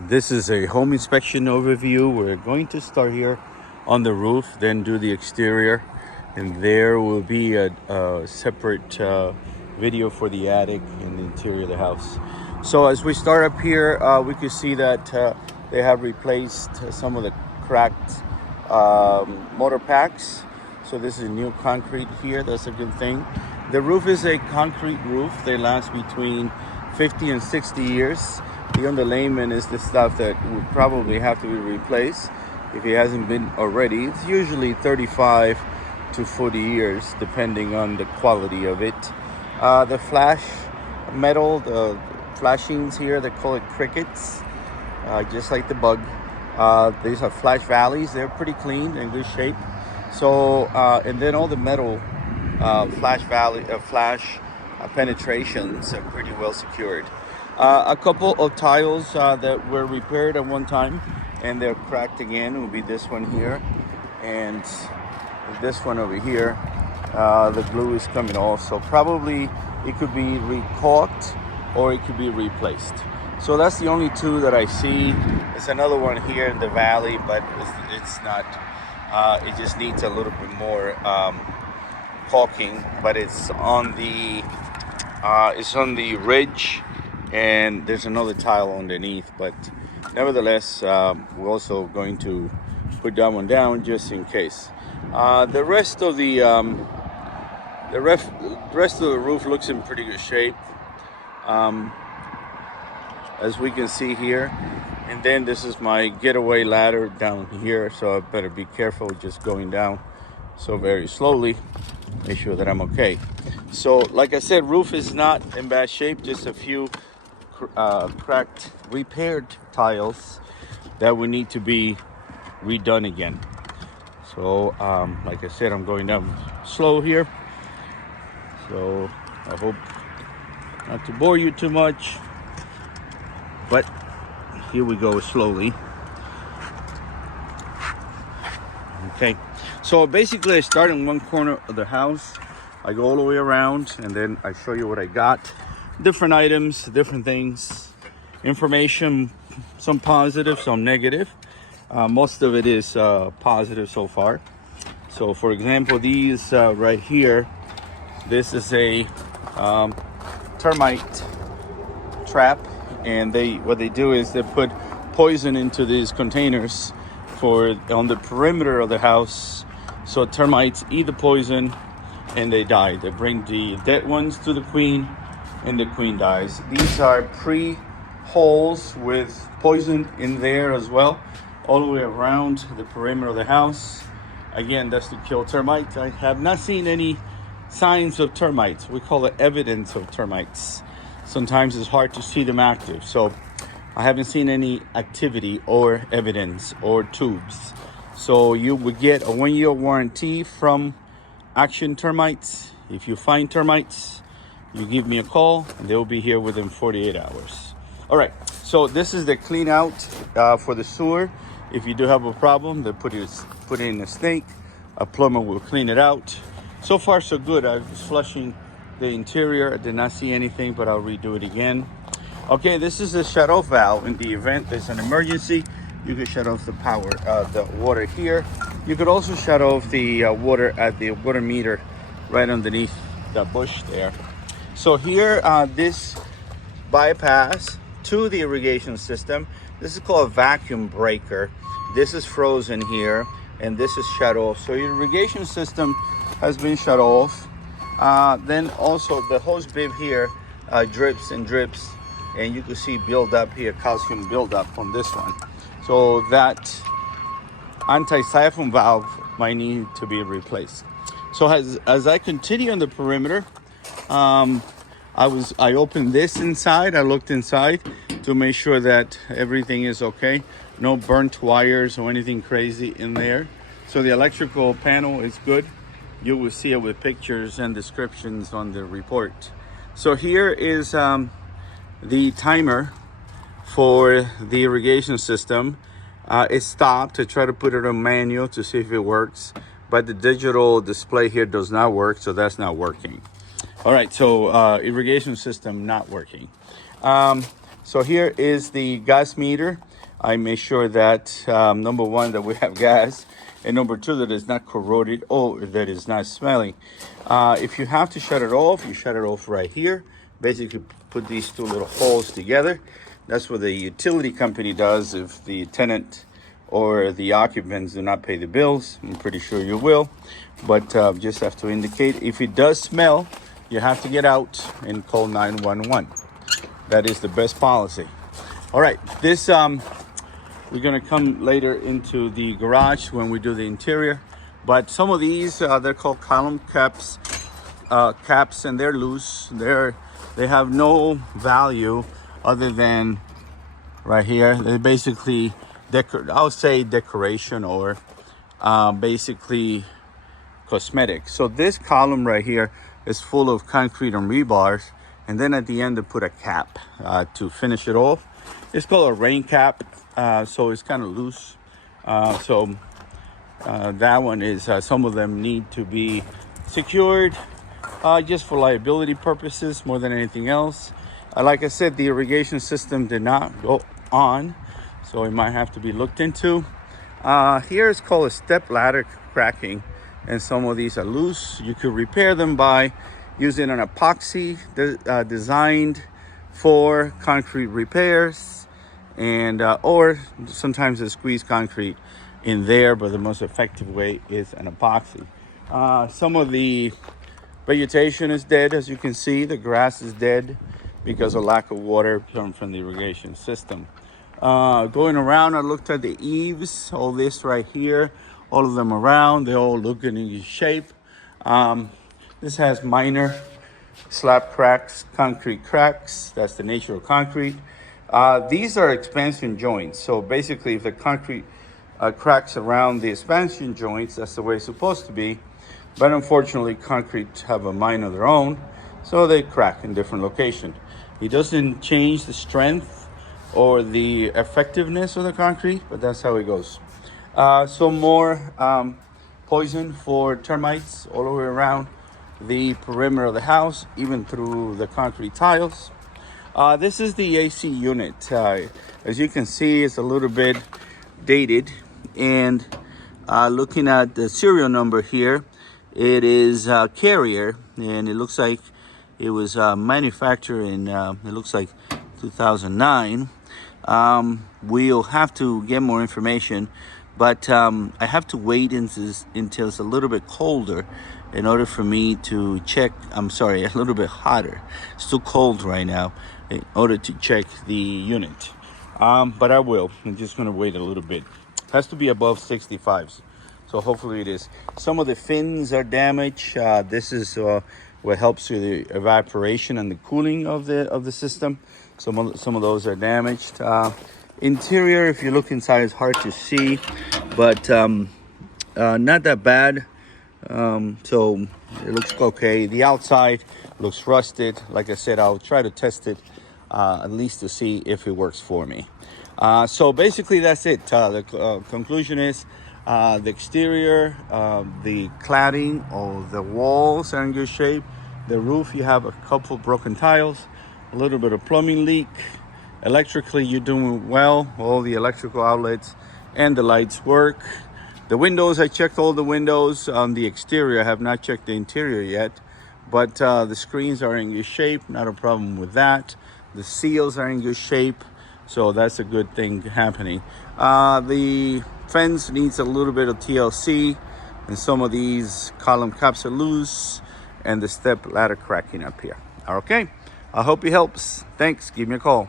This is a home inspection overview. We're going to start here on the roof, then do the exterior, and there will be a separate video for the attic and the interior of the house. So as we start up here, we can see that they have replaced some of the cracked motor packs. So this is new concrete here. That's a good thing. The roof is a concrete roof. They last between 50 and 60 years. The underlayment is the stuff that would probably have to be replaced if it hasn't been already. It's usually 35 to 40 years, depending on the quality of it. The flash metal, the flashings here, they call it crickets, just like the bug. These are flash valleys. They're pretty clean and good shape. So, and then all the metal flash penetrations are pretty well secured. A couple of tiles that were repaired at one time and they're cracked again will be this one here and this one over here. The glue is coming off, so probably it could be recaulked or it could be replaced. So that's the only two that I see. There's another one here in the valley, but it's not, it just needs a little bit more caulking, but it's on the ridge, and there's another tile underneath. But nevertheless, we're also going to put that one down just in case. The rest of the roof looks in pretty good shape, as we can see here. And then this is my getaway ladder down here, so I better be careful just going down so very slowly, make sure that I'm okay. So like I said, roof is not in bad shape, just a few cracked repaired tiles that would need to be redone again. So like I said, I'm going down slow here, so I hope not to bore you too much, but here we go slowly. Okay, so basically I start in one corner of the house, I go all the way around, and then I show you what I got. Different items, different things, information, some positive, some negative. Most of it is positive so far. So for example, these right here, this is a termite trap, and what they do is they put poison into these containers on the perimeter of the house, so termites eat the poison and they die. They bring the dead ones to the queen and the queen dies. These are pre-holes with poison in there as well, all the way around the perimeter of the house. Again, that's to kill termites. I have not seen any signs of termites. We call it evidence of termites. Sometimes it's hard to see them active, so I haven't seen any activity or evidence or tubes. So you would get a 1-year warranty from Action Termites. If you find termites, you give me a call and they'll be here within 48 hours. All right, so this is the clean out for the sewer. If you do have a problem, they put in a snake. A plumber will clean it out. So far so good. I was flushing the interior. I did not see anything, but I'll redo it again. Okay, this is the shut-off valve. In the event there's an emergency, you can shut off the power, the water here. You could also shut off the water at the water meter right underneath the bush there. So here, this bypass to the irrigation system, this is called a vacuum breaker. This is frozen here, and this is shut off. So your irrigation system has been shut off. Then also the hose bib here drips and drips, and you can see build up here, calcium buildup on this one. So that anti-siphon valve might need to be replaced. So as I continue on the perimeter, I opened this inside. I looked inside to make sure that everything is okay. No burnt wires or anything crazy in there. So the electrical panel is good. You will see it with pictures and descriptions on the report. So here is the timer for the irrigation system. It stopped to try to put it on manual to see if it works, but the digital display here does not work, so that's not working. All right, so irrigation system not working. So here is the gas meter. I make sure that number one, that we have gas, and number two, that it's not corroded or that it's not smelling. If you have to shut it off, you shut it off right here. Basically put these two little holes together. That's what the utility company does if the tenant or the occupants do not pay the bills. I'm pretty sure you will, but just have to indicate. If it does smell, you have to get out and call 911. That is the best policy. All right, this we're gonna come later into the garage when we do the interior. But some of these they're called column caps, and they're loose. They have no value other than right here. They're basically I'll say decoration or basically cosmetic. So this column right here is full of concrete and rebars, and then at the end they put a cap to finish it off. It's called a rain cap, so it's kind of loose. That one is some of them need to be secured just for liability purposes more than anything else. Like I said, the irrigation system did not go on, so it might have to be looked into. Here it's called a step ladder cracking, and some of these are loose. You could repair them by using an epoxy designed for concrete repairs, and or sometimes a squeeze concrete in there, but the most effective way is an epoxy. Some of the vegetation is dead, as you can see. The grass is dead because of lack of water coming from the irrigation system. Going around, I looked at the eaves, all this right here, all of them around, they all look in good shape. This has minor slab cracks, concrete cracks. That's the nature of concrete. These are expansion joints. So basically, if the concrete cracks around the expansion joints, that's the way it's supposed to be. But unfortunately, concrete have a mind of their own, so they crack in different locations. It doesn't change the strength or the effectiveness of the concrete, but that's how it goes. Some more poison for termites all the way around the perimeter of the house, even through the concrete tiles. This is the AC unit. As you can see, it's a little bit dated, and looking at the serial number here, it is Carrier, and it looks like it was manufactured in it looks like 2009. We'll have to get more information, but I have to wait until it's a little bit colder in order for me to check. I'm sorry, a little bit hotter. It's too cold right now in order to check the unit. But I will. I'm just going to wait a little bit. It has to be above 65s. So hopefully it is. Some of the fins are damaged. This is what helps with the evaporation and the cooling of the system. Some of those are damaged. Interior, if you look inside, it's hard to see, but not that bad. So it looks okay. The outside looks rusted. Like I said, I'll try to test it at least to see if it works for me. So basically that's it. The conclusion is the exterior, the cladding or the walls are in good shape. The roof, you have a couple broken tiles, a little bit of plumbing leak. Electrically, you're doing well. All the electrical outlets and the lights work. The windows, I checked all the windows on the exterior. I have not checked the interior yet, but the screens are in good shape. Not a problem with that. The seals are in good shape, so that's a good thing happening. The fence needs a little bit of TLC, and some of these column caps are loose, and the step ladder cracking up here. Okay, I hope it helps. Thanks. Give me a call.